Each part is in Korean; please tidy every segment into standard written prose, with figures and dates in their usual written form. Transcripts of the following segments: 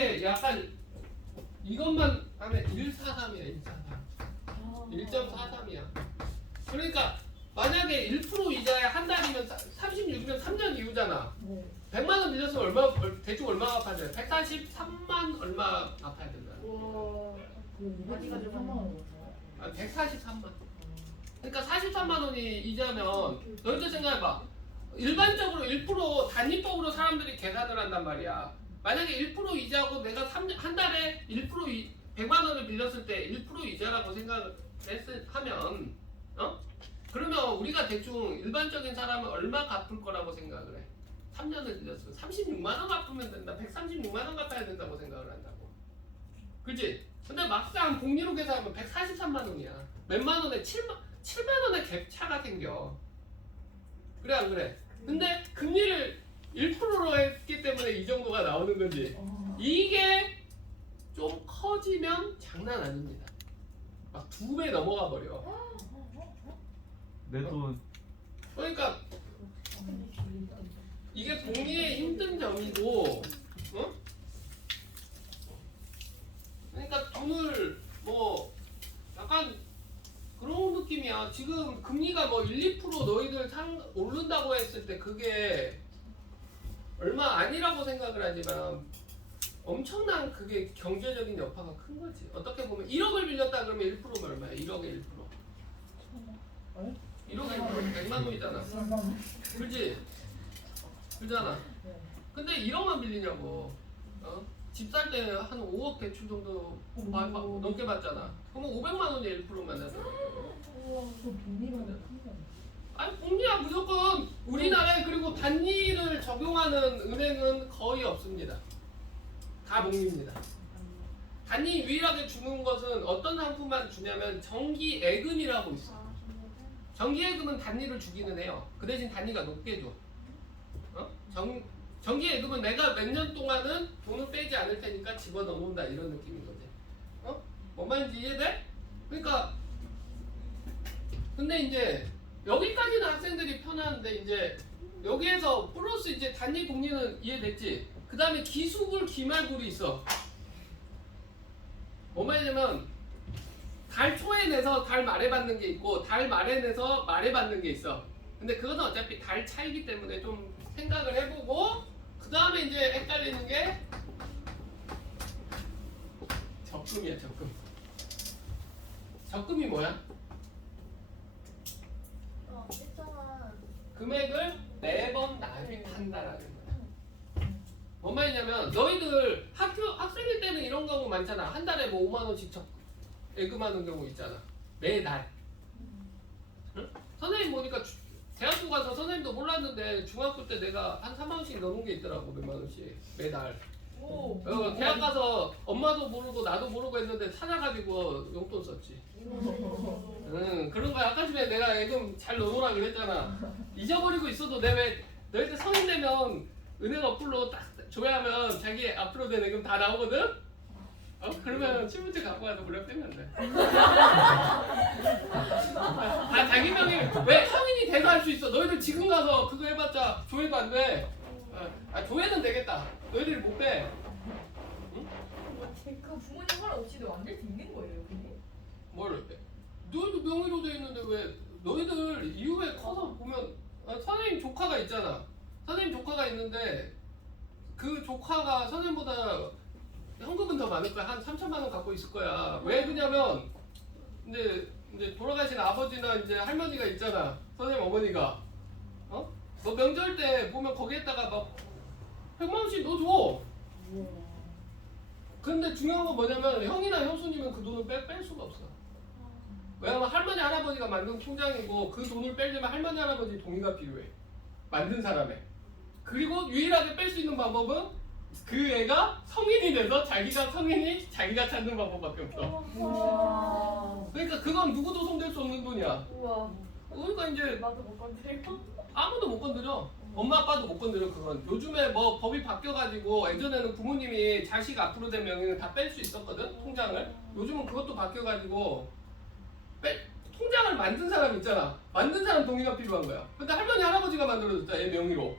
이게 약간 이것만 하면 143이야. 1.43이야. 그러니까 만약에 1% 이자에 한 달이면 36이면 3년 이후잖아. 100만 원 빌려서 대충 얼마 갚아야 돼? 143만 얼마 갚아야 된다. 와. 어디가 좀 3만 원. 143만. 그러니까 43만 원이 이자면 너희들 생각해봐. 일반적으로 1% 단위법으로 사람들이 계산을 한단 말이야. 만약에 1% 이자고 내가 한 달에 100만 원을 빌렸을 때 1% 이자라고 하면 그러면 우리가 대충 일반적인 사람은 얼마 갚을 거라고 생각을 해? 3년을 빌렸으면 36만 원 갚으면 된다. 136만 원 갚아야 된다고 생각을 한다고. 그치? 근데 막상 복리로 계산하면 143만 원이야. 몇만 원에 7만 원의 갭 차가 생겨. 그래 안 그래? 근데 금리를 1%로 했기 때문에 이 정도가 나오는 거지. 이게 좀 커지면 장난 아닙니다. 막 2배 넘어가 버려. 내 돈. 그러니까 이게 복리의 힘든 점이고, 그러니까 돈을 뭐 약간 그런 느낌이야. 지금 금리가 뭐 1, 2% 너희들 오른다고 했을 때 그게 얼마 아니라고 생각을 하지만 엄청난 그게 경제적인 여파가 큰 거지. 어떻게 보면 1억을 빌렸다 그러면 1%면 얼마야? 1억에 1%. 1억에 1% 100만 원이잖아. 그렇지? 그잖아. 근데 1억만 빌리냐고. 집 살 때 한 5억 대출 정도 넘게 받잖아. 그러면 500만 원이 1%만 하잖아. 아니 복리야 무조건 우리나라에. 그리고 단리를 적용하는 은행은 거의 없습니다. 다 복리입니다. 단리 유일하게 주는 것은 어떤 상품만 주냐면 정기예금이라고 있어. 정기예금은 단리를 주기는 해요. 그 대신 단리가 높게 줘. 정기예금은 내가 몇 년 동안은 돈을 빼지 않을 테니까 집어넣는다 이런 느낌인 거지. 뭔 말인지 이해돼? 그러니까 근데 이제 여기까지는 학생들이 편한데 이제 여기에서 플러스 이제 단리 복리는 이해됐지? 그 다음에 기수굴 기말굴이 있어. 뭔 말이냐면 달 초에 내서 달 말에 받는 게 있고 달 말에 내서 말에 받는 게 있어. 근데 그거는 어차피 달 차이기 때문에 좀 생각을 해보고 그 다음에 이제 헷갈리는 게 적금이야. 적금. 적금이 뭐야? 일정한 금액을 매번 납입한다라는 거야. 뭔 말이냐면 너희들 학생일 때는 이런 경우 많잖아. 한 달에 뭐 5만 원씩 예금하는 경우 있잖아. 매달. 응? 선생님 보니까 대학교 가서 선생님도 몰랐는데 중학교 때 내가 한 3만 원씩 넣은 게 있더라고. 몇만 원씩 매달. 대학 가서 엄마도 모르고 나도 모르고 했는데 찾아가지고 용돈 썼지. 그런 거야. 아까 전에 내가 예금 잘 넣어놓으라 그랬잖아. 잊어버리고 있어도 너희들 성인 되면 은행 어플로 딱 조회하면 자기 앞으로 된 예금 다 나오거든? 그러면 신분증 갖고 가서 물려 빼면 돼. 다 자기 명의. 왜 성인이 돼서 할 수 있어. 너희들 지금 가서 그거 해봤자 조회도 안 돼. 조회는 되겠다. 너희들이 못 빼. 응? 그 부모님 허락 없이도 만들 수 있는 거예요, 그게? 뭘 빼? 너희도 명의로 돼 있는데 왜 너희들 이후에 커서 보면 선생님 조카가 있잖아. 선생님 조카가 있는데 그 조카가 선생님보다 현금은 더 많을 거야. 한 3천만 원 갖고 있을 거야. 왜 그러냐면 이제 돌아가신 아버지나 이제 할머니가 있잖아. 선생님 어머니가 너 명절 때 보면 거기에다가 막 100만 원씩 넣어줘. 근데 중요한 건 뭐냐면 형이나 형수님은 그 돈을 뺄 수가 없어. 왜냐면 할머니 할아버지가 만든 통장이고 그 돈을 빼려면 할머니 할아버지 동의가 필요해. 만든 사람의. 그리고 유일하게 뺄 수 있는 방법은 그 애가 성인이 돼서 자기가 찾는 방법밖에 없어. 그러니까 그건 누구도 손댈 수 없는 돈이야. 그러니까 이제 나도 못 건드리고. 아무도 못 건드려. 엄마 아빠도 못 건드려. 그건 요즘에 뭐 법이 바뀌어가지고 예전에는 부모님이 자식 앞으로 된 명의는 다 뺄 수 있었거든, 통장을. 요즘은 그것도 바뀌어가지고 통장을 만든 사람 있잖아. 만든 사람 동의가 필요한 거야. 근데 할머니 할아버지가 만들어줬다, 얘 명의로.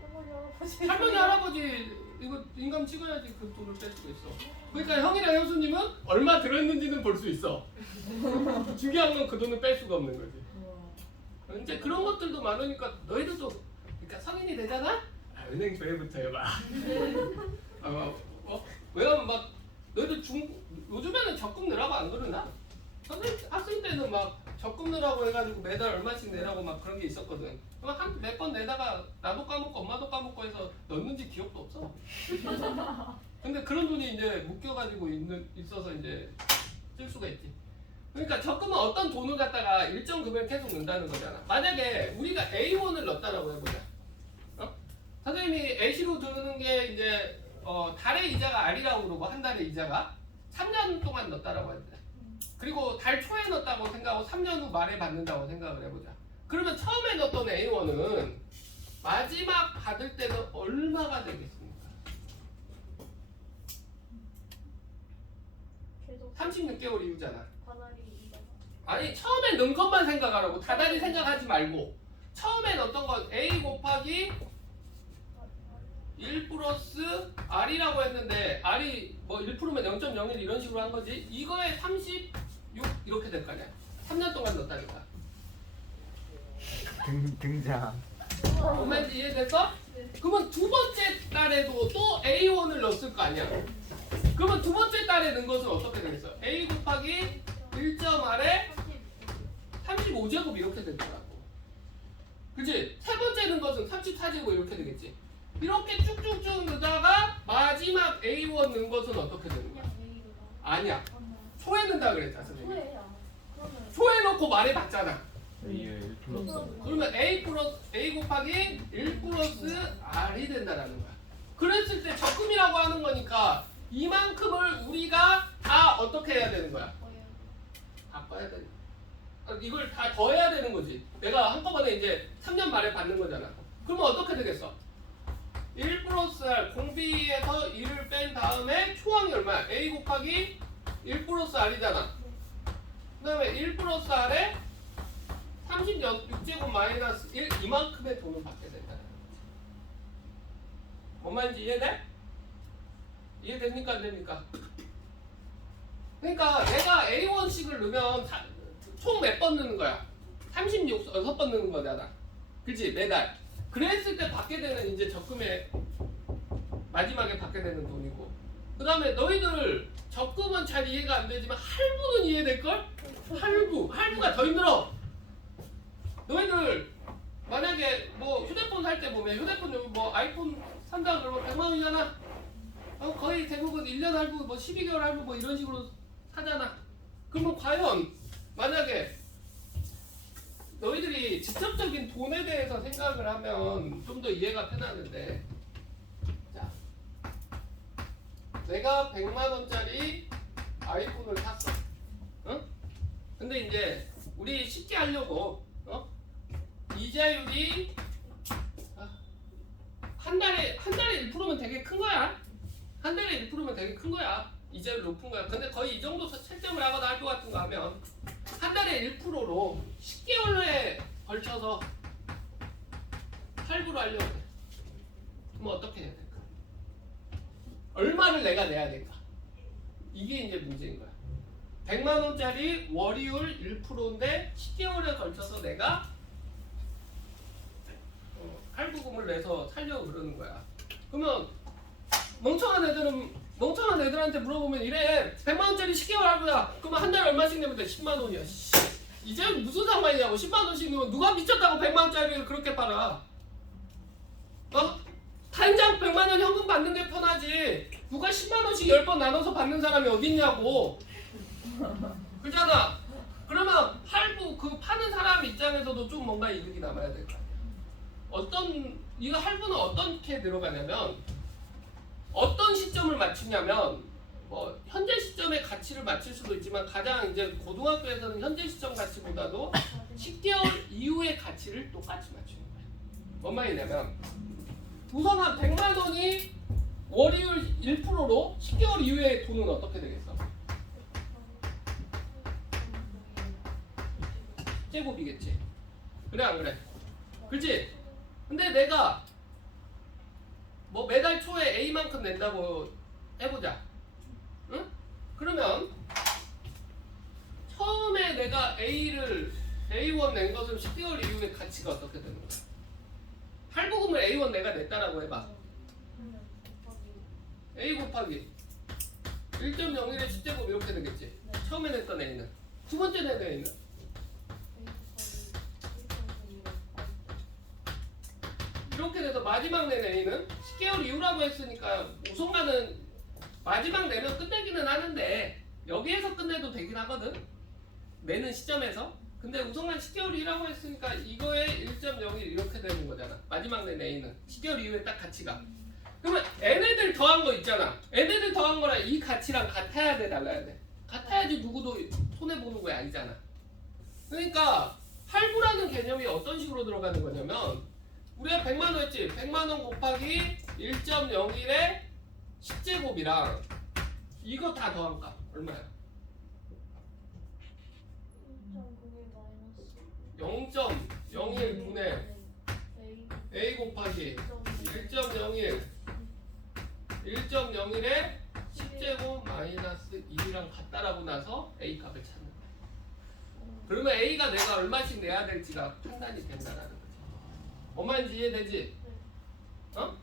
할머니 할아버지 인감 찍어야지 그 돈을 뺄 수가 있어. 그러니까 형이랑 형수님은 얼마 들었는지는 볼 수 있어. 중요한 건 그 돈을 뺄 수가 없는 거지. 이제 그런 것들도 많으니까 너희들도 그러니까 성인이 되잖아? 아, 은행 조회부터 해봐. 왜냐면 막 너희들 요즘에는 적금 내라고 안 그러나? 학생 때는 막 적금 내라고 해가지고 매달 얼마씩 내라고 막 그런 게 있었거든. 한 몇 번 내다가 나도 까먹고 엄마도 까먹고 해서 넣는지 기억도 없어. 근데 그런 돈이 이제 묶여가지고 있어서 이제 쓸 수가 있지. 그러니까 적금은 어떤 돈을 갖다가 일정 금액 계속 넣는다는 거잖아. 만약에 우리가 A1을 넣었다라고 해보자. 선생님이 A시로 드는 게 이제 달의 이자가 R이라고 그러고 한 달의 이자가 3년 동안 넣었다라고 해보자. 그리고 달 초에 넣었다고 생각하고 3년 후 말에 받는다고 생각을 해보자. 그러면 처음에 넣었던 A1은 마지막 받을 때는 얼마가 되겠습니까? 계속 36개월 이후잖아. 바다리 이자. 아니 처음에 넣은 것만 생각하라고. 다달이 생각하지 말고 처음에 넣었던 건 A 곱하기 1 플러스 R이라고 했는데 R이 뭐 1%면 0.01 이런 식으로 한 거지. 이거에 36 이렇게 될 거 아니야. 3년 동안 넣었다니까. 등장. 뭔 말인지 이해됐어? 그러면 두 번째 달에도 또 A1을 넣었을 거 아니야. 그러면 두 번째 달에 넣은 것은 어떻게 되겠어? A 곱하기 1.R에 35제곱 이렇게 되더라고. 그치? 세 번째 넣은 것은 34제곱 이렇게 되겠지. 이렇게 쭉쭉쭉 넣다가 마지막 A1 넣은 것은 어떻게 되는 거야? 그냥 A로 나. 아니야. 초에 넣는다 그랬잖아 선생님. 초에야. 그러면 초에 넣고 말에 받잖아. A에 1 플러스. 그러면 A 곱하기 1 플러스 R이 된다라는 거야. 그랬을 때 적금이라고 하는 거니까 이만큼을 우리가 다 어떻게 해야 되는 거야? 뭐예요? 바꿔야 돼. 이걸 다 더해야 되는 거지. 내가 한꺼번에 이제 3년 말에 받는 거잖아. 그러면 어떻게 되겠어? 1 플러스 R 공비에서 1을 뺀 다음에 초항이 얼마야? A 곱하기 1 플러스 R이잖아. 그 다음에 1 플러스 R에 36제곱 마이너스 1 이만큼의 돈을 받게 된다. 뭔 말인지 이해돼? 이해됩니까? 안 됩니까? 그러니까 내가 A1씩을 넣으면 총 몇 번 넣는 거야? 36번 넣는 거잖아. 그치? 매달. 그랬을 때 받게 되는 이제 적금의 마지막에 받게 되는 돈이고. 그 다음에 너희들 적금은 잘 이해가 안 되지만 할부는 이해될걸? 할부가 더 힘들어. 너희들 만약에 뭐 휴대폰 살 때 보면 휴대폰 뭐 아이폰 산다 그러면 100만 원이잖아. 거의 대부분 1년 할부 뭐 12개월 할부 뭐 이런 식으로 하잖아. 그러면 과연 만약에 너희들이 직접적인 돈에 대해서 생각을 하면 좀 더 이해가 편하는데, 자, 내가 100만 원짜리 아이폰을 샀어. 응? 근데 이제 우리 쉽게 하려고 이자율이 한 달에 1%면 되게 큰 거야. 한 달에 1%면 되게 큰 거야. 이자율 높은 거야. 근데 거의 이 정도 채점을 하거나 할부 같은 거 하면 한 달에 1%로 10개월에 걸쳐서 할부를 하려고 해. 그럼 어떻게 해야 될까? 얼마를 내가 내야 될까? 이게 이제 문제인 거야. 100만 원짜리 월이율 1%인데 10개월에 걸쳐서 내가 할부금을 내서 살려고 그러는 거야. 그러면 멍청한 애들한테 물어보면 이래. 100만 원짜리 10개월 할부야. 그러면 한 달에 얼마씩 내면 돼? 10만 원이야. 이제 무슨 상관이냐고. 10만 원씩 넣으면 누가 미쳤다고 100만 원짜리를 그렇게 팔아. 당장 100만 원 현금 받는 게 편하지. 누가 10만 원씩 10번 나눠서 받는 사람이 어딨냐고. 그잖아. 그러면 할부 그 파는 사람 입장에서도 좀 뭔가 이득이 남아야 될 거 아니야. 이거 할부는 어떻게 들어가냐면 어떤 시점을 맞추냐면 뭐 현재 시점의 가치를 맞출 수도 있지만 가장 이제 고등학교에서는 현재 시점 가치보다도 10개월 이후의 가치를 똑같이 맞추는 거야. 뭔 말이냐면 우선은 100만 원이 월이율 1%로 10개월 이후의 돈은 어떻게 되겠어? 제곱이겠지. 그래 안 그래? 그치? 근데 내가 뭐 매달 초에 A만큼 것을 낸다고 해보자. 응? 그러면 처음에 내가 A1 낸 것은 10개월 이후에 가치가 어떻게 되는 거야? 할부금을 A1 내가 냈다라고 해봐. 그러면 곱하기 A 곱하기 1.01의 10제곱 이렇게 되겠지. 네. 처음에 냈던 A는. 두 번째 낸 A는. A 곱하기 1.01 이렇게 돼서 마지막 낸 A는 10개월 이후라고 했으니까 우선가는 마지막 내면 끝내기는 하는데 여기에서 끝내도 되긴 하거든. 내는 시점에서. 근데 우선간 10개월 이라고 했으니까 이거에 1.01 이렇게 되는 거잖아. 마지막 낸 A는 10개월 이후에 딱 가치가. 그러면 N애들 더한 거 있잖아. N애들 더한 거랑 이 가치랑 같아야 돼, 달라야 돼. 같아야지 누구도 손해보는 거야, 아니잖아. 그러니까 할부라는 개념이 어떤 식으로 들어가는 거냐면 우리가 100만 원 했지. 100만 원 곱하기 1.01의 10제곱이랑 이거 다 더한 값 얼마야? 0.01분의 A 곱하기 1.01 1.01의 10제곱 마이너스 1이랑 같다라고 나서 A 값을 찾는 거야. 그러면 A가 내가 얼마씩 내야 될지가 판단이 된다라는 거지. 엄마인지 이해되지? 어?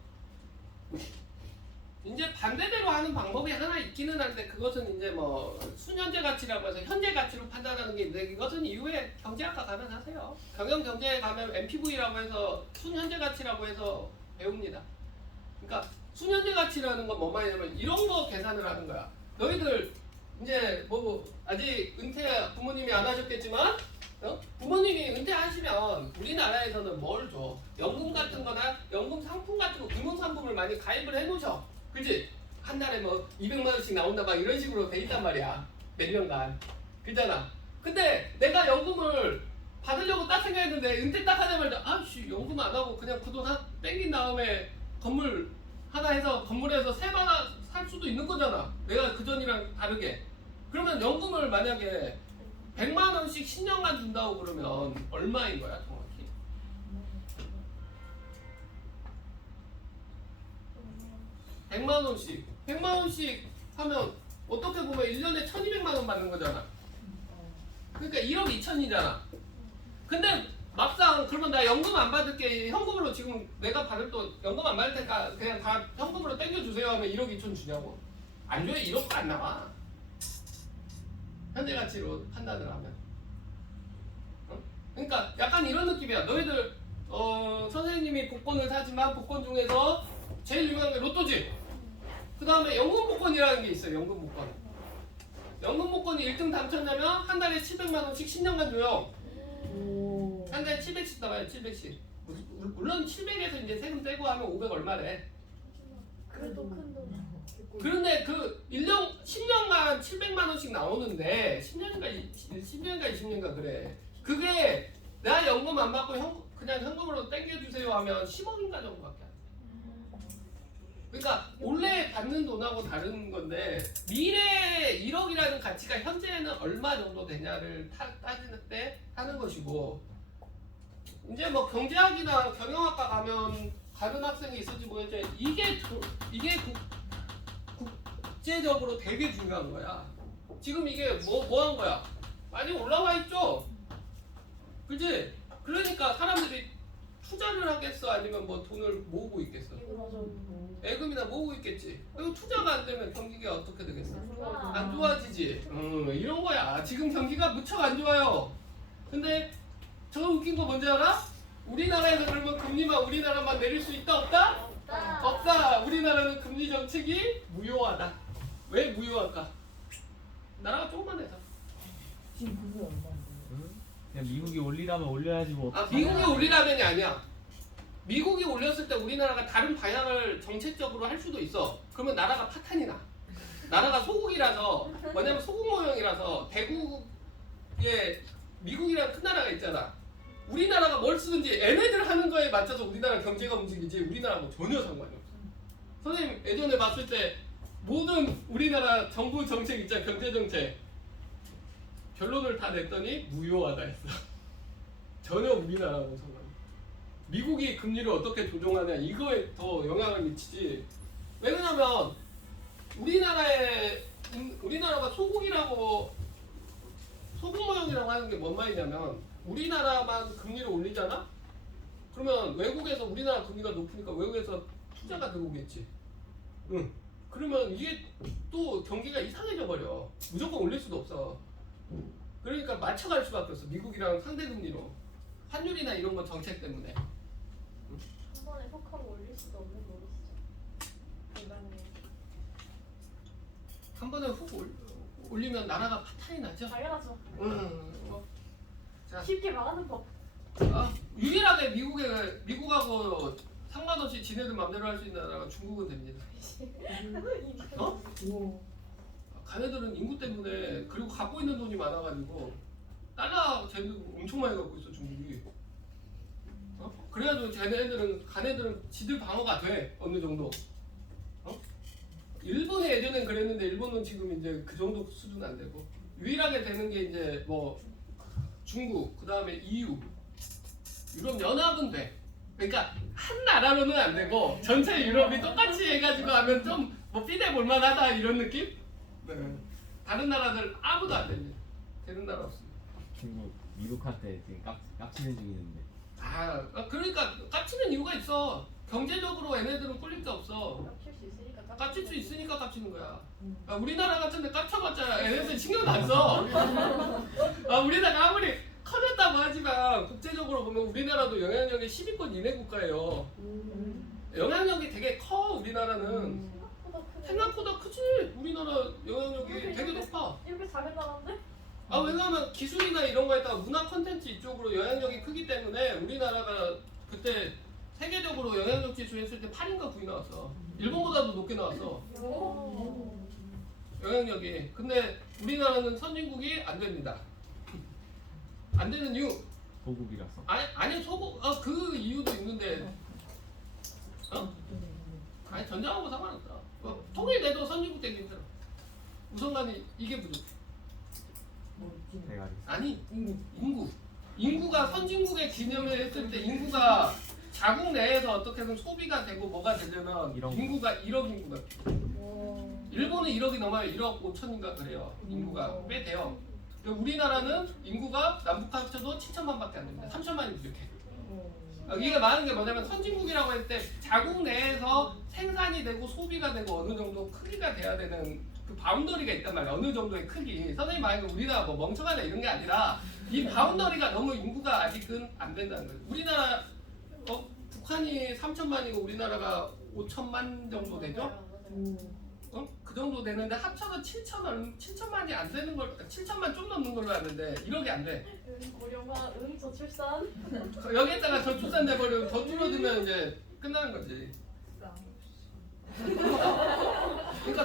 이제 반대대로 하는 방법이 하나 있기는 한데 그것은 이제 뭐 순현재 가치라고 해서 현재 가치로 판단하는 게 있는데 이것은 이후에 경제학과 가면 하세요. 경영 경제에 가면 MPV라고 해서 순현재 가치라고 해서 배웁니다. 그러니까 순현재 가치라는 건 뭐 말이냐면 이런 거 계산을 하는 거야. 너희들 이제 뭐 아직 은퇴 부모님이 안 하셨겠지만 부모님이 은퇴하시면 우리나라에서는 뭘 줘? 연금 같은 거나 연금 상품 같은 거 금융상품을 많이 가입을 해놓으셔. 그치? 한 달에 뭐 200만 원씩 나온다 막 이런 식으로 돼 있단 말이야. 몇 년간. 그잖아. 근데 내가 연금을 받으려고 딱 생각했는데 은퇴 딱 하자마자 아씨 연금 안 하고 그냥 그 돈 땡긴 다음에 건물 하나 해서 건물에서 새 하나 살 수도 있는 거잖아. 내가 그전이랑 다르게. 그러면 연금을 만약에 100만 원씩 10년간 준다고 그러면 얼마인 거야 정확히? 100만 원씩 100만 원씩 하면 어떻게 보면 1년에 1200만 원 받는 거잖아. 그러니까 1억 2천이잖아. 근데 막상 그러면 나 연금 안 받을게 현금으로 지금 내가 받을 돈 연금 안 받을 테니까 그냥 다 현금으로 땡겨주세요 하면 1억 2천 주냐고. 안 줘야 1억도 안 나와. 현재 가치로 판단을 하면. 그러니까 약간 이런 느낌이야. 너희들 선생님이 복권을 사지만 복권 중에서 제일 유명한 게 로또지. 그 다음에 연금 복권이라는 게 있어요. 연금 복권. 연금 복권이 1등 당첨자면 한 달에 700만 원씩 10년간 줘요. 한 달에 700씩 나와요. 700씩. 물론 700에서 이제 세금 떼고 하면 500 얼마래. 그래도 큰 돈. 그런데 그 1년 10년간 700만 원씩 나오는데 10년인가 20년인가 그래. 그게 내가 연금 안 받고 그냥 현금으로 땡겨주세요 하면 10억인가 정도밖에 안 돼. 그러니까 원래 받는 돈하고 다른 건데 미래에 1억이라는 가치가 현재는 얼마 정도 되냐를 따지는 때 하는 것이고 이제 뭐 경제학이나 경영학과 가면 가는 학생이 있을지 모르겠지만 이게 국제적으로 되게 중요한 거야. 지금 이게 뭐 한 거야? 많이 올라와 있죠? 그치? 그러니까 사람들이 투자를 하겠어? 아니면 뭐 돈을 모으고 있겠어? 예금이나 모으고 있겠지. 그리고 투자가 안 되면 경기가 어떻게 되겠어? 안 좋아지지. 이런 거야. 지금 경기가 무척 안 좋아요. 근데 저 웃긴 거 뭔지 알아? 우리나라에서 그러면 금리만 우리나라만 내릴 수 있다 없다? 없다. 우리나라는 금리 정책이 무효하다. 왜 무효할까? 나라가 조금만 해서. 지금 그게 얼마인데? 그냥 미국이 올리라면 올려야지 뭐. 아, 미국이 올리라면이 아니야. 미국이 올렸을 때 우리나라가 다른 방향을 정책적으로 할 수도 있어. 그러면 나라가 파탄이 나. 나라가 소국이라서 뭐냐면 소국 모형이라서 대국에 미국이라는 큰 나라가 있잖아. 우리나라가 뭘 쓰든지 얘네들 하는 거에 맞춰서 우리나라 경제가 움직이지 우리나라하고 전혀 상관이 없어. 선생님 예전에 봤을 때 모든 우리나라 정부 정책 있잖아. 경제 정책 결론을 다 냈더니 무효하다 했어. 전혀 우리나라하고 상관이 없어. 미국이 금리를 어떻게 조정하냐 이거에 더 영향을 미치지 왜냐면 우리나라가 소국 모형이라고 하는 게 뭔 말이냐면 우리나라만 금리를 올리잖아? 그러면 외국에서 우리나라 금리가 높으니까 외국에서 투자가 들어오겠지. 응. 그러면 이게 또 경기가 이상해져 버려. 무조건 올릴 수도 없어. 그러니까 맞춰갈 수밖에 없어. 미국이랑 상대금리로. 환율이나 이런 거 정책 때문에. 한 번에 훅 하고 올릴 수도 없는 노릇이죠. 인간이. 한 번에 훅 올리면 나라가 파탄이 나죠. 당연하죠. 자, 쉽게 망하는 법. 유일하게 미국하고 상관없이 지네들 맘대로 할 수 있는 나라가 중국은 됩니다. 어? 가네들은 인구 때문에 그리고 갖고 있는 돈이 많아가지고 달러 쟤네들 엄청 많이 갖고 있어 중국이. 그래가지고 가네들은 지들 방어가 돼 어느 정도. 일본이 예전엔 그랬는데 일본은 지금 이제 그 정도 수준 안 되고 유일하게 되는 게 이제 뭐 중국, 그 다음에 EU, 유럽 연합은 돼. 그러니까 한 나라로는 안 되고 전체 유럽이 똑같이 해가지고 하면 좀 뭐 삐대 볼만하다 이런 느낌? 네. 다른 나라들 아무도 안 됩니다. 되는 나라 없습니다. 중국 미국한테 지금 깝치는 중이는데. 그러니까 깝치는 이유가 있어. 경제적으로 얘네들은 꿀릴 게 없어. 깝칠 수 있으니까 깝칠 수 있으니까 깝치는 거야. 우리나라 같은데 깝쳐봤자 얘네들 신경도 안 써. 우리나라가 아무리 커졌다고 하지만 국제적으로 보면 우리나라도 영향력이 10위권 이내 국가예요. 영향력이 되게 커 우리나라는. 생각보다 크지. 우리나라 영향력이 되게 높아. 이렇게 작은 나라인데? 왜냐하면 기술이나 이런 거에다가 문화 콘텐츠 이쪽으로 영향력이 크기 때문에 우리나라가 그때 세계적으로 영향력 지수 했을 때 8인가 9위 나왔어. 일본보다도 높게 나왔어. 영향력이. 근데 우리나라는 선진국이 안 됩니다. 안 되는 이유. 소국이라서. 아니 소국 그 이유도 있는데. 아니 전쟁하고 상관없다. 통일돼도 선진국 되기 힘들어. 우선간에 이게 부족해. 대가리. 아니 인구가 선진국의 기념을 했을 때 인구가 자국 내에서 어떻게든 소비가 되고 뭐가 되려면 인구가 1억 인구가 필요해. 일본은 1억이 넘어야 1억 5천인가 그래요. 인구가 꽤 돼요. 우리나라는 인구가 남북 합쳐도 7천만밖에 안 됩니다. 3천만이 부족해. 이게 많은 게 뭐냐면 선진국이라고 할 때 자국 내에서 생산이 되고 소비가 되고 어느 정도 크기가 돼야 되는 그 바운더리가 있단 말이야. 어느 정도의 크기. 선생님 말하는 우리나라 뭐 멍청하다 이런 게 아니라 이 바운더리가 너무 인구가 아직은 안 된다는 거예요. 우리나라 북한이 3천만이고 우리나라가 5천만 정도 되죠? 그 정도 되는데 합쳐서 7천만이 안 되는 걸 7천만 좀 넘는 걸로 아는데 1억이 안 돼. 고령화, 저출산. 여기에다가 저출산 돼버리고 더 줄어들면 이제 끝나는 거지. 그러니까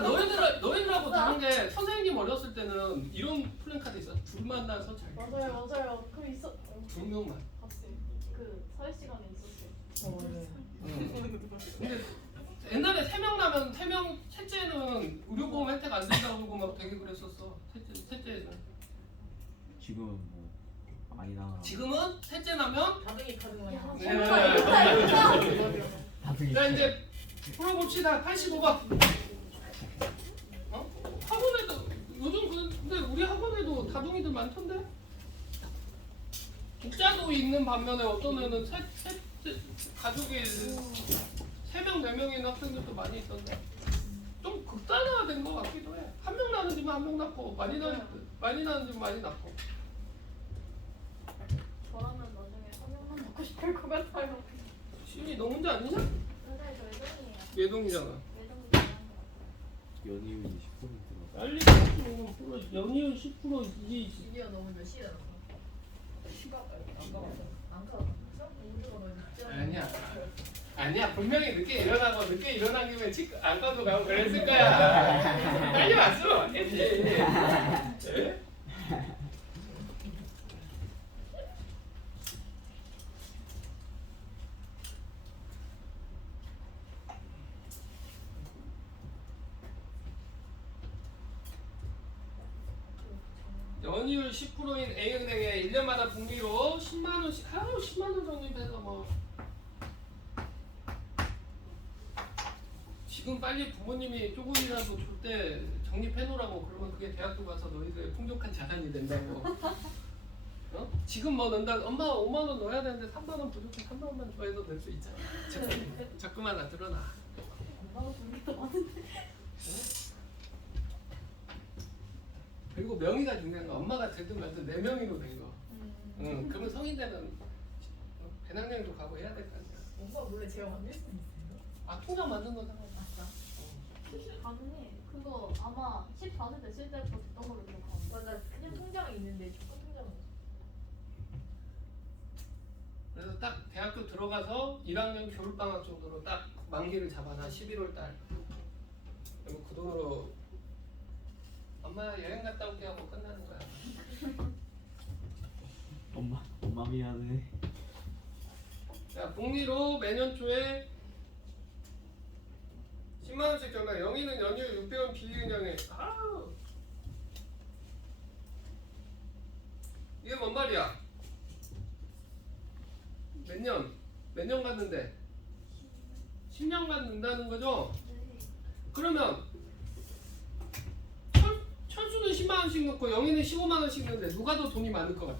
너희들하고 다른 게 선생님 어렸을 때는 이런 플랜카드 있어. 둘 만나서 잘. 맞아요. 그 있어. 2명만. 봤어요. 그 사회 시간에 있었어요. 근데 옛날에 3명 나면 3명 셋째는 의료보험 혜택 안 된다고 그러고 막 되게 그랬었어. 셋째는. 지금은 뭐 많이 나가. 지금은 셋째 나면 다둥이 카드만. 야, 네. 다둥이. 자 이제 풀어봅시다. 85번. 학원에도 요즘 근데 우리 학원에도 다둥이들 많던데. 독자도 있는 반면에 어떤 애는 셋 가족이 3명, 4명인 학생들도 많이 있던데. 좀 극단화된 것 같기도 해. 한 명 나는 집은 한 명 낳고 많이 나는 집은 많이 낳고. 저라면 나중에 한 명만 먹고 싶을 것 같아요. 시윤이 너 혼자 아니냐? 근데 저 예정이에요. 예동이잖아. 연이윤이 10%가. 빨리 10% 연이윤 10%이 드디어 너무 몇 시에 나왔어? 안 가봤어. 우주가 너무 늦지 않아? 아니야 분명히 늦게 일어나고 늦게 일어난 김에 안과도 가고 그랬을 거야. 빨리 왔으면 왔겠지. 네? 연이율 10%인 A은행에 1년마다 분기로 10만원씩 10만원 적립해서 뭐 지금 빨리 부모님이 조금이라도 줄 때 적립해놓으라고 그러면 그게 대학교 가서 너희들 풍족한 자산이 된다고. 어? 지금 뭐 넣는다. 엄마 5만 원 넣어야 되는데 3만 원 부족해. 3만 원만 좋아해도 낼 수 있잖아. 적금 하나 들어놔. 엄마가 돈이 더 많은데. 그리고 명의가 중요한 거. 엄마가 되든 말든 내 명의로 된 거. 응. 그러면 성인 되면 배낭여행도 가고 해야 될 거 아니야. 엄마 원래 제가 만들 수 있어요? 아 통장 만든 거잖아. 맞다. 가능해. 그거 아마 14세 됐을 때부터 됐던 걸로 기억하는데. 맞아. 그냥 통장이 있는데 조건 통장은 없어. 그래서 딱 대학교 들어가서 1학년 겨울방학 정도로 딱 만기를 잡아놔. 11월 달. 그리고 그 돈으로 엄마 여행 갔다 올게 하고 끝나는 거야. 엄마 미안해. 자, 복리로 매년 초에 10만 원씩 전화. 영희는 연휴 600원 빌리은행에. 아우. 이게 뭔 말이야? 몇 년 갔는데? 10년 갔는다는 거죠? 네. 그러면 천수는 10만 원씩 넣고 영희는 15만 원씩 넣는데 누가 더 돈이 많을 것 같아?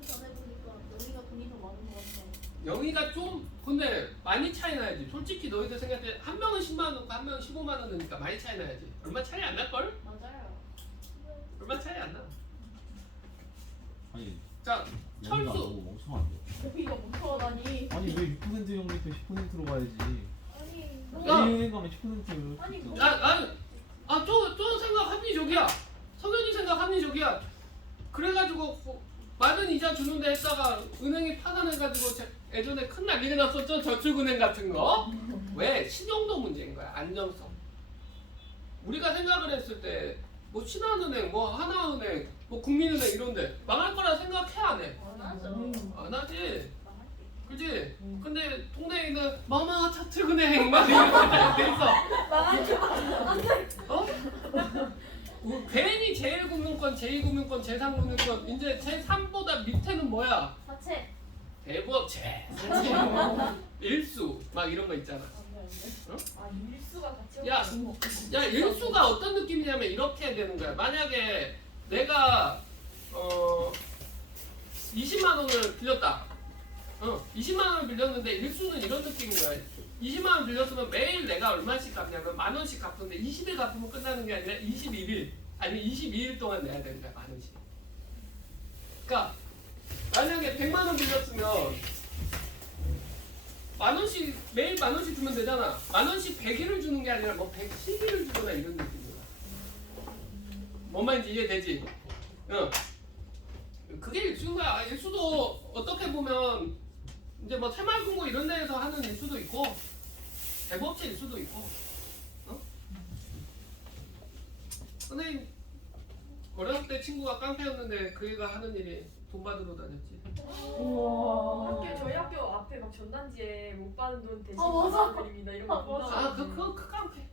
그 전에 보니까 너희가 돈이 더 많은 것 같아. 영희가 좀 근데 많이 차이 나야지. 솔직히 너희들 생각할 때 한 명은 10만 원 넣고 한 명은 15만 원 넣으니까 많이 차이 나야지. 얼마 차이 안 날걸? 맞아요. 얼마 차이 안 나. 아니 자, 여기가 철수. 너무 멍청한데. 너희가 멍청하다니. 아니 왜 6% 영리표 10%로 가야지. 아니. 야! 여행 가면 10%. 아니, 뭐. 저 생각 합리적이야. 석연이 생각 합리적이야. 그래가지고 많은 이자 주는데 했다가 은행이 파산해가지고 예전에 큰 난리가 났었죠. 저축은행 같은 거. 왜? 신용도 문제인 거야. 안정성. 우리가 생각을 했을 때 뭐 신한은행, 뭐 하나은행, 뭐 국민은행 이런데 망할 거라 생각해 안 해? 안 하죠. 안 하지. 망할 때. 그지? 근데 동네에 있는 마마 저축은행 막 이렇게 돼 있어. 어? 괜히 제1금융권, 제2금융권, 제3금융권 이제 제3보다 밑에는 뭐야? 사채. 대부업체, 일수 막 이런 거 있잖아. 아 일수가 같이 야, 없는 거. 야 일수가 어떤 느낌이냐면 이렇게 되는 거야. 만약에 내가 20만 원을 빌렸다. 20만 원을 빌렸는데 일수는 이런 느낌인 거야. 20만 원 빌렸으면 매일 내가 얼마씩 갚냐면 만 원씩 갚는데 20일 갚으면 끝나는 게 아니라 21일 아니면 22일 동안 내야 되는 거야. 만 원씩. 그러니까 만약에 100만 원 빌렸으면 만 원씩 매일 만 원씩 주면 되잖아. 만 원씩 100일을 주는 게 아니라 뭐 110일을 주거나 이런 느낌이야. 뭔 말인지 이해되지? 그게 일수인 거야. 일수도 어떻게 보면 이제 뭐 새마을금고 이런 데에서 하는 일수도 있고 대부업체 일수도 있고. 선생님 어렸을 때 친구가 깡패였는데 그 애가 하는 일이 돈 받으러 다녔지. 저희 학교 앞에 막 전단지에 못 받은 돈 대신 맞아. 드립니다 이런 거 맞아. 그 깡패.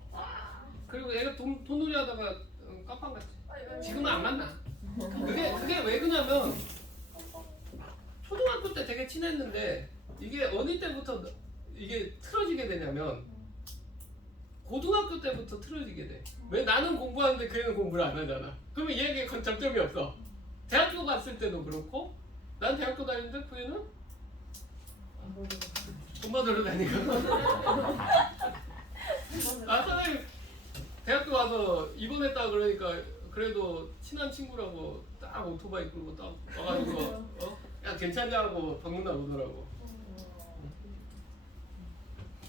그리고 애가 돈놀이 하다가 깜빵 갔지. 지금은 안 만나. 그게 왜 그러냐면 초등학교 때 되게 친했는데 이게 어느 때부터 이게 틀어지게 되냐면 고등학교 때부터 틀어지게 돼. 왜 나는 공부하는데 그 애는 공부를 안 하잖아. 그러면 얘에게 접점이 없어. 대학교 갔을 때도 그렇고 난 대학교 다니는데 그 애는 돈 받으러 다니고. 선생님 대학교 와서 입원했다 그러니까 그래도 친한 친구라고 딱 오토바이 끌고 딱 와가지고 야 괜찮냐고 방문나 오더라고.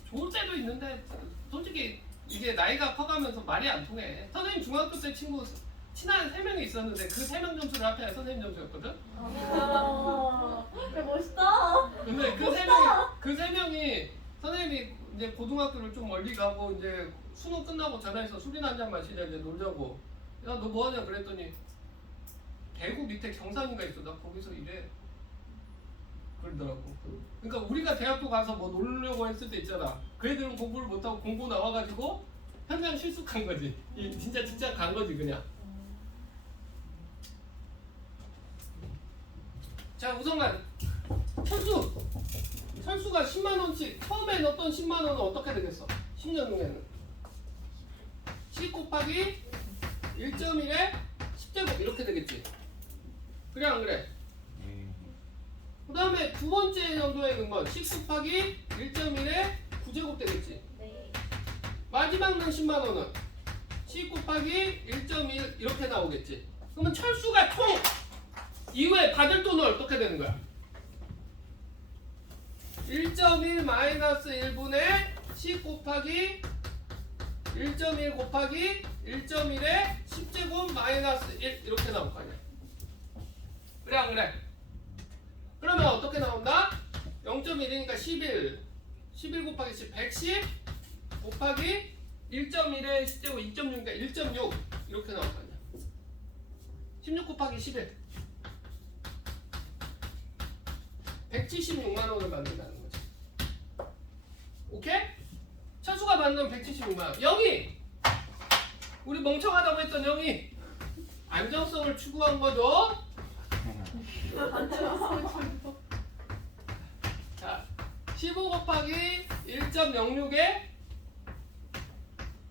좋을 때도 있는데 솔직히 이게 나이가 커가면서 말이 안 통해. 선생님 중학교 때 친구 친한 3명이 있었는데 그 3명 점수를 합해야 선생님 점수였거든? 멋있다. 근데 그 세 명이 선생님이 이제 고등학교를 좀 멀리 가고 이제 수능 끝나고 전화해서 술이나 한잔 마시자 이제 놀자고. 야 너 뭐하냐 그랬더니 대구 밑에 경산인가 있어. 나 거기서 일해. 그러더라고. 그러니까 우리가 대학교 가서 뭐 놀려고 했을 때 있잖아. 그 애들은 공부를 못하고 공부 나와가지고 현장 실습한 거지. 진짜 간 거지 그냥. 자 우선간 천수 철수가 10만 원씩 처음에 넣었던 10만 원은 어떻게 되겠어? 10년 후에는 10 곱하기 1.1에 10제곱 이렇게 되겠지. 그래 안 그래? 네. 그 다음에 두 번째 연도에 넣은 건 10 곱하기 1.1에 9제곱 되겠지. 네. 마지막 넣은 10만 원은 10 곱하기 1.1 이렇게 나오겠지. 그러면 철수가 총 이후에 받을 돈은 어떻게 되는 거야? 1.1 마이너스 1분의 10 곱하기 1.1 곱하기 1.1에 10제곱 마이너스 1 이렇게 나올 거 아니야. 그래 안 그래? 그러면 어떻게 나온다? 0.1이니까 11 곱하기 10 110 곱하기 1.1에 10제곱 2.6이니까 1.6 이렇게 나올 거 아니야. 16 곱하기 11 176만 원을 만든다는 거지. 오케이? 철수가 받는 176만 원. 영희! 우리 멍청하다고 했던 영희! 안정성을 추구한 거죠? 자, 15 곱하기 1.06에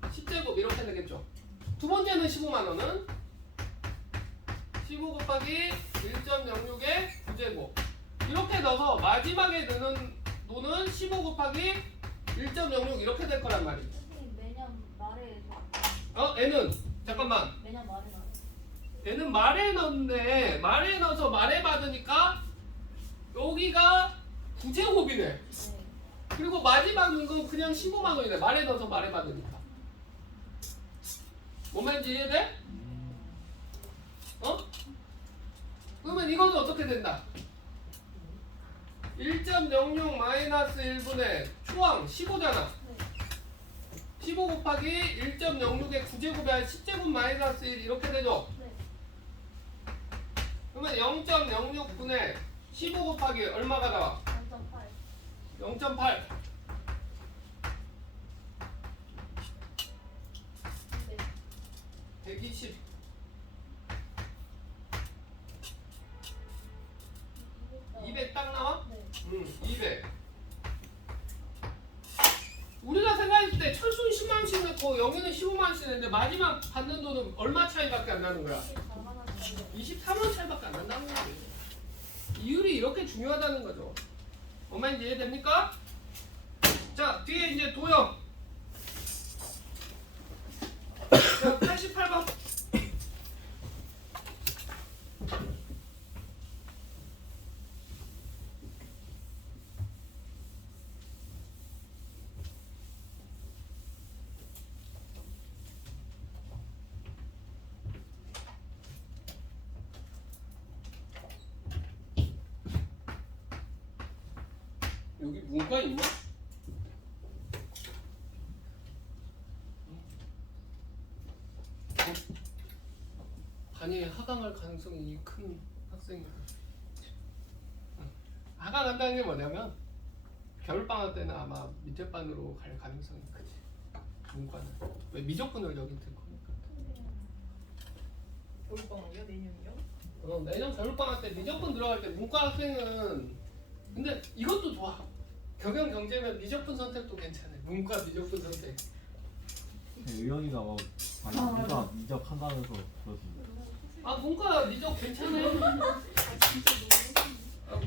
10제곱 이렇게 되겠죠. 두 번째는 15만 원은 15 곱하기 1.06에 9제곱 이렇게 넣어서 마지막에 넣는 돈은 15 곱하기 1.06 이렇게 될 거란 말이지. 선생님 매년 말에 N은 잠깐만. 매년 말에 나요. N은 말에 넣는데 말에 넣어서 말에 받으니까 여기가 9제곱이네. 네. 그리고 마지막 넣은 건 그냥 15만 원이네. 말에 넣어서 말에 받으니까. 뭔 말인지 이해돼? 어? 그러면 이것은 어떻게 된다? 1.06 마이너스 1분의 초항 15잖아. 네. 15 곱하기 1.06의 9제곱이 한 10제곱 마이너스 1 이렇게 되죠? 네. 그러면 0.06분의 15 곱하기 얼마가 나와? 0.8. 0.8 네. 120 200 딱 나와? 네. 200 우리가 생각했을 때 철수는 10만원씩 넣고 영희는 15만원씩 냈는데 마지막 받는 돈은 얼마 차이밖에 안 나는 거야? 23원 차이밖에 안 난다는 거지. 이율이 이렇게 중요하다는 거죠. 엄마 이제 이해됩니까? 자, 뒤에 이제 도형. 자, 88번. 여기 문과 있나? 반이 하강할 가능성이 큰 학생이야. 하강한다는 게 뭐냐면 겨울방학 때는 아마 밑에반으로 갈 가능성이 크지. 문과는 왜 미적분을 여기 들 거니까. 겨울방학이요? 내년이요? 내년 겨울방학 때 미적분 들어갈 때 문과 학생은 근데 이것도 좋아. 경영 경제면 미적분 선택도 괜찮아. 문과 미적분 선택. 의원이가 막 문과 미적한다면서 그러던데. 아 문과 미적 괜찮아.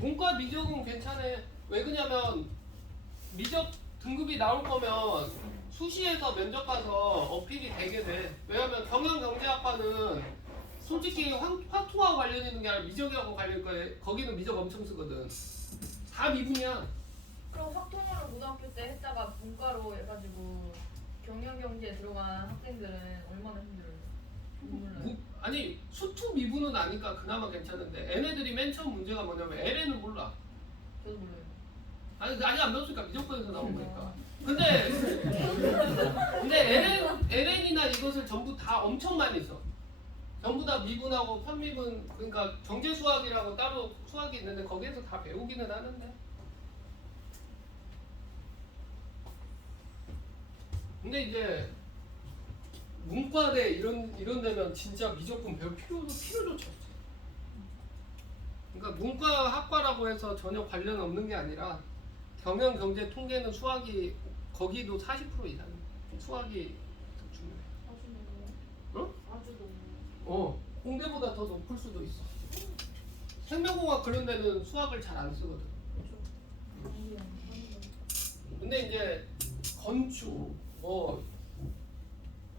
문과 미적은 괜찮아. 왜 그러냐면 미적 등급이 나올 거면 수시에서 면접 가서 어필이 되게 돼. 왜냐면 경영경제학과는 솔직히 화투와 관련 있는 게 아니라 미적하고 관련 거에 거기는 미적 엄청 쓰거든. 다 미분이야. 그럼 확통화를 고등학교 때 했다가 문과로 해가지고 경영경제에 들어간 학생들은 얼마나 힘들어요? 몰라요. 아니 수투 미분은 아니까 그나마 괜찮은데 얘네들이 맨 처음 문제가 뭐냐면 LN을 몰라. 저도 몰라요. 아니 안 배웠으니까 미적분에서 나온 거니까. 근데 LN이나 이것을 전부 다 엄청 많이 써. 전부 다 미분하고 편미분 그러니까 경제 수학이라고 따로 수학이 있는데 거기에서 다 배우기는 하는데. 근데 이제 문과대 이런 데면 진짜 미적분 배울 필요조차 없지. 그러니까 문과 학과라고 해서 전혀 관련 없는 게 아니라 경영 경제 통계는 수학이 거기도 40% 이상. 수학이 더 중요해. 아주 너무. 응? 아주 너무. 공대보다 더 높을 수도 있어. 생명공학 그런 데는 수학을 잘 안 쓰거든. 근데 이제 건축, 뭐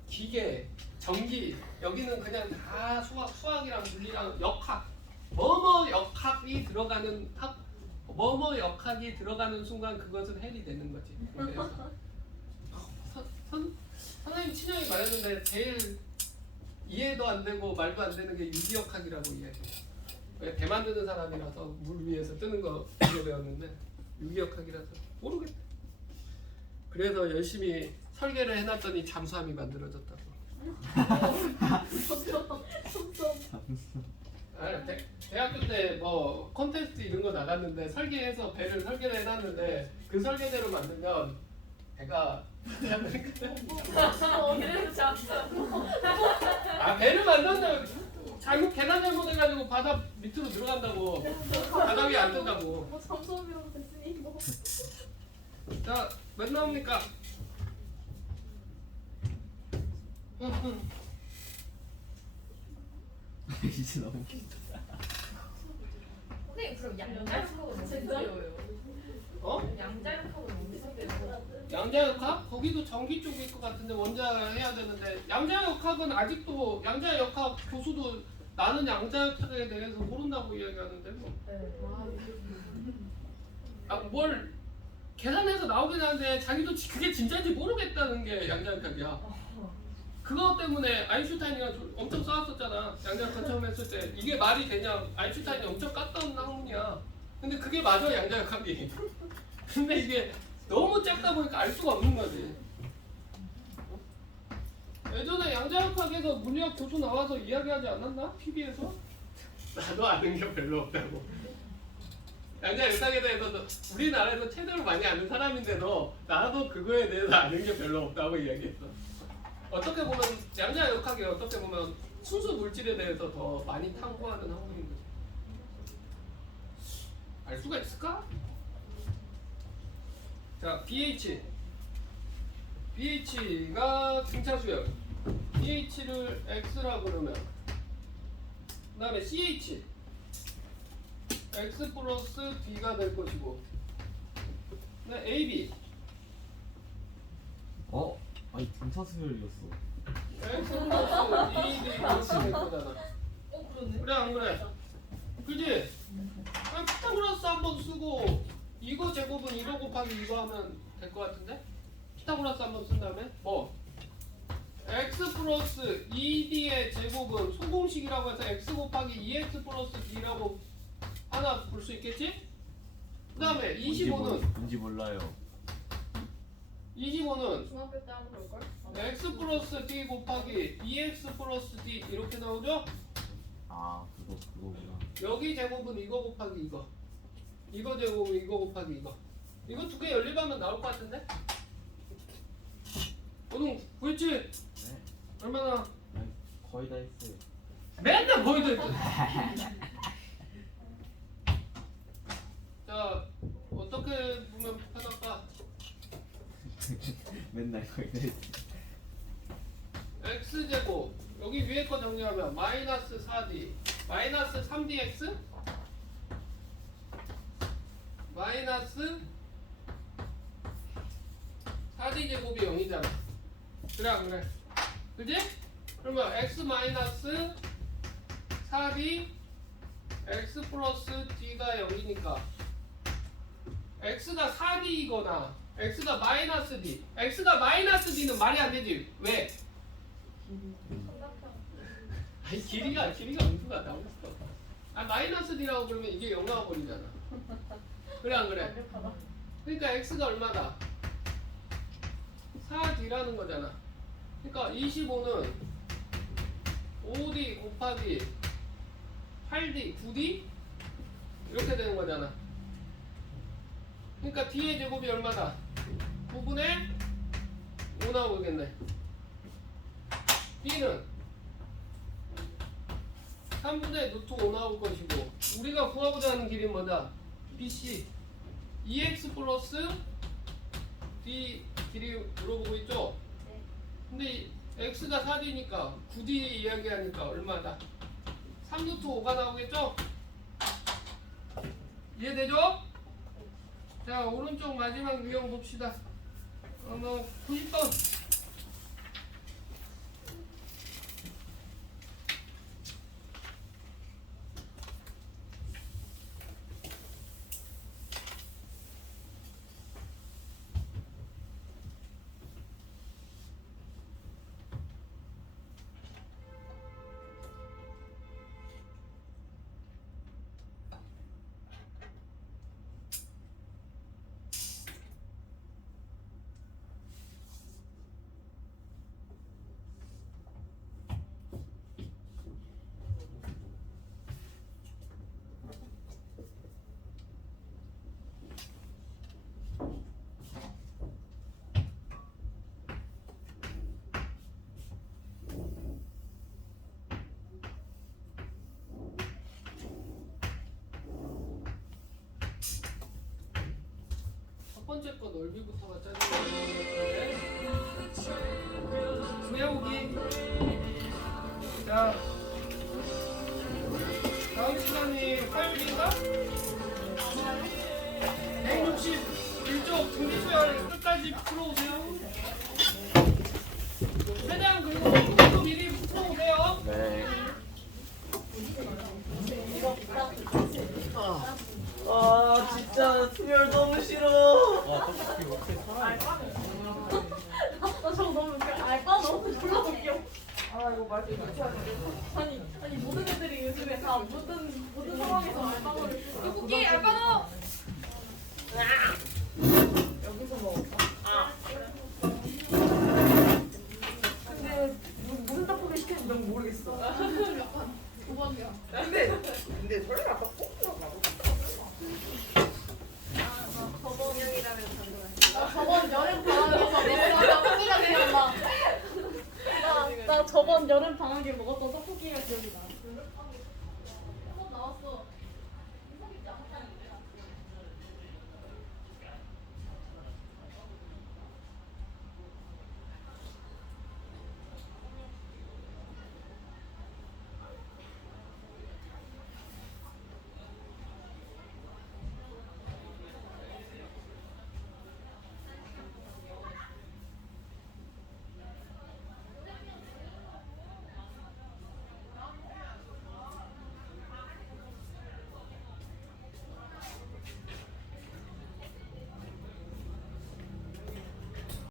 기계, 전기 여기는 그냥 다 수학이랑 물리랑 역학, 뭐뭐 역학이 들어가는 뭐뭐 역학이 들어가는 순간 그것은 헬이 되는 거지. 그래서 선생님 친형이 말했는데 제일 이해도 안 되고 말도 안 되는 게 유기역학이라고 이야기해요. 배 만드는 사람이라서 물 위에서 뜨는 거 이거 배웠는데 유기역학이라서 모르겠다. 그래서 열심히 설계를 해놨더니 잠수함이 만들어졌다고. 대학교 때 뭐 콘테스트 이런 거 나갔는데 설계해서 배를 설계를 해놨는데 그 설계대로 만들면 배가 그래서 잠수. 배를 만들면 잘못 계산 잘못해가지고 바다 밑으로 들어간다고. 바다 위에 안 뜬다고. 뭐 잠수함이라고 됐으니 뭐. 자, 몇 나옵니까? 이제 너무 웃긴다. 선생님 그럼 양자역학은 어디서 배워요? 양자역학은 어디서 배워요? 양자역학? 거기도 전기 쪽일 것 같은데 원자 해야 되는데 양자역학은 아직도 양자역학 교수도 나는 양자역학에 대해서 모른다고 이야기하는데 뭐. 뭘 계산해서 나오긴 하는데 자기도 그게 진짜인지 모르겠다는 게 양자역학이야. 그거 때문에 아인슈타인이랑 엄청 싸웠었잖아. 양자역학 처음 했을 때 이게 말이 되냐. 아인슈타인이 엄청 깠던 학문이야. 근데 그게 맞아 양자역학이. 근데 이게 너무 작다 보니까 알 수가 없는 거지. 예전에 양자역학에서 물리학 교수 나와서 이야기하지 않았나? TV에서? 나도 아는 게 별로 없다고. 양자역학에 대해서도 우리나라에서 최대로 많이 아는 사람인데도 나도 그거에 대해서 아는 게 별로 없다고 이야기했어. 어떻게 보면 양자역학이 어떻게 보면 순수 물질에 대해서 더 많이 탐구하는 학문인 거지. 알 수가 있을까? 자, BH가 등차수열. BH를 X라고 그러면 그 다음에 CH X 플러스 D가 될 것이고 네, AB 아니 등차수열이었어. X 플러스 2D 이렇게 될 거잖아. 그러네. 그래 안 그래? 그지? 피타고라스 한번 쓰고 이거 제곱은 이거 곱하기 이거 하면 될 것 같은데? 피타고라스 한번 쓴 다음에 뭐? x 플러스 2d의 제곱은 소공식이라고 해서 x 곱하기 2x 플러스 d라고 하나 볼 수 있겠지? 그 다음에 25는 뭔지 몰라요. 25는 중학교 때 하고 그럴걸? x 플러스 d 곱하기 2x 플러스 d 이렇게 나오죠? 그거구나. 여기 제곱은 이거 곱하기 이거 제곱은 이거 곱하기 이거 두 개 연립하면 나올 것 같은데? 오늘 구했지? 네. 얼마나? 아니, 거의 다 했어요. 맨날 보이도 있어. 자, 어떻게 보면 편할까? 맨날 거의 다 했어요. x제곱 여기 위에 거 정리하면 마이너스 4d 마이너스 3dx 마이너스 4d 제곱이 0이잖아. 그래 안 그래? 그지? 그러면 x 마이너스 4d x 플러스 d가 0이니까 x가 4d이거나 x가 마이너스 d x가 마이너스 d는 말이 안 되지. 왜? 아니 길이가 음수가 나오겠어. 마이너스 d라고 그러면 이게 0 나와버리잖아. 그래 안 그래? 완벽하다. 그러니까 x가 얼마다? 4d라는 거잖아. 그러니까 25는 5d 곱하기 8d, 9d 이렇게 되는 거잖아. 그러니까 d의 제곱이 얼마다? 9분의 5 나오겠네. d는 3분의 루트 5 나올 것이고 우리가 구하고자 하는 길이 뭐다? BC 2x 플러스 d 길이 물어보고 있죠? 네. 근데 이 x가 4d니까 9d 이야기하니까 얼마다? 3루트 5가 나오겠죠? 이해되죠? 자, 오른쪽 마지막 유형 봅시다. 90번. 첫 번째 거 넓이부터가 짜증나는데 외우기. 자, 다음 시간이 화요일인가? 161쪽 등기수열 끝까지 풀어오세요. 최대한 그리고 공부도 미리 풀어오세요. 네. 아 진짜 수열 너무 싫어. 나 저거 너무 웃겨. 알바 너무 졸라 웃겨. 아 이거 말도 못해야 돼. 아니 모든 애들이 요즘에 다 모든 상황에서 알바를 쓰고. 떡볶이 알바노. 여기서 먹었어. 근데 무슨 떡볶이 시켰는지 너무 모르겠어. 도박이야. 근데 설마 아까 꼭 들어가? 나 저번 여름 방학에서 먹었던 떡볶이가 기억나. 나 저번 여름 방학에 먹었던 떡볶이가 기억이 나.